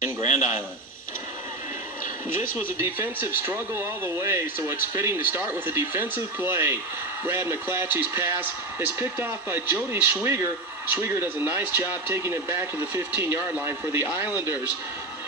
in Grand Island. This was a defensive struggle all the way, so it's fitting to start with a defensive play. Brad McClatchy's pass is picked off by Jody Schwieger. Schwieger does a nice job taking it back to the 15-yard line for the Islanders.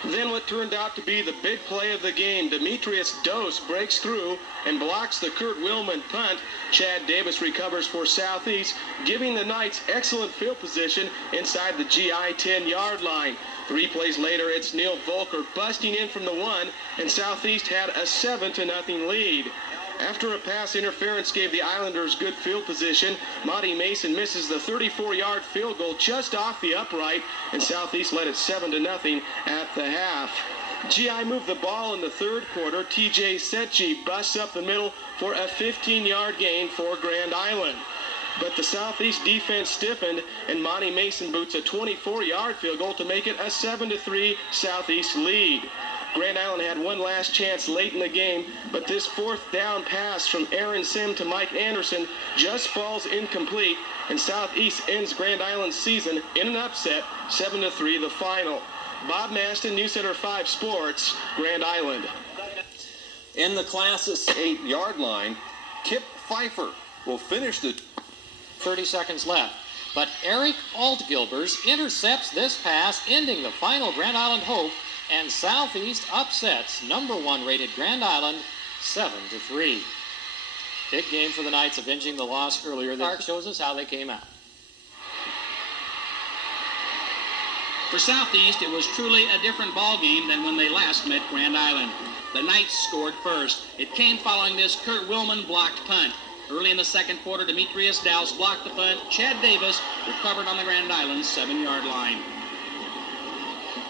Then what turned out to be the big play of the game, Demetrius Dose breaks through and blocks the Kurt Willman punt. Chad Davis recovers for Southeast, giving the Knights excellent field position inside the GI 10-yard line. 3 plays later, it's Neil Volker busting in from the 1, and Southeast had a 7-0 lead. After a pass interference gave the Islanders good field position, Monty Mason misses the 34-yard field goal just off the upright, and Southeast led it 7-0 at the half. GI moved the ball in the third quarter. TJ Setchi busts up the middle for a 15-yard gain for Grand Island. But the Southeast defense stiffened, and Monty Mason boots a 24-yard field goal to make it a 7-3 Southeast lead. Grand Island had one last chance late in the game, but this fourth down pass from Aaron Sim to Mike Anderson just falls incomplete, and Southeast ends Grand Island's season in an upset, 7-3 the final. Bob Maston, News Center 5 Sports, Grand Island. In the Class 8 yard line, Kip Pfeiffer will finish the 30 seconds left. But Eric Altgilbers intercepts this pass, ending the final Grand Island hope, and Southeast upsets number 1 rated Grand Island 7-3. Big game for the Knights, avenging the loss earlier. The arc shows us how they came out. For Southeast, it was truly a different ball game than when they last met Grand Island. The Knights scored first. It came following this Kurt Willman blocked punt. Early in the second quarter, Demetrius Dowse blocked the punt. Chad Davis recovered on the Grand Island 7-yard line.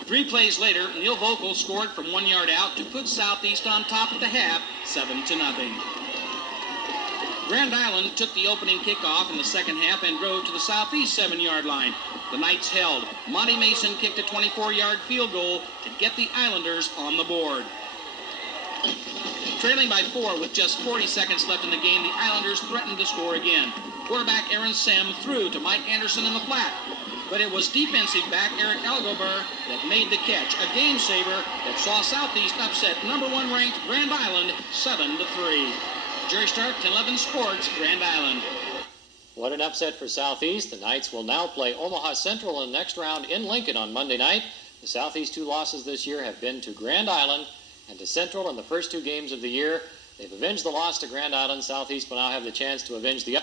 3 plays later, Neil Volkel scored from 1 yard out to put Southeast on top at the half, 7-0. Grand Island took the opening kickoff in the second half and drove to the Southeast 7-yard line. The Knights held. Monty Mason kicked a 24-yard field goal to get the Islanders on the board. Trailing by 4 with just 40 seconds left in the game, the Islanders threatened to score again. Quarterback Aaron Sim threw to Mike Anderson in the flat. But it was defensive back Eric Algober that made the catch, a game saver that saw Southeast upset number 1 ranked Grand Island 7-3. Jerry Stark, 10-11 Sports, Grand Island. What an upset for Southeast. The Knights will now play Omaha Central in the next round in Lincoln on Monday night. The Southeast 2 losses this year have been to Grand Island and to Central in the first 2 games of the year. They've avenged the loss to Grand Island. Southeast will now have the chance to avenge the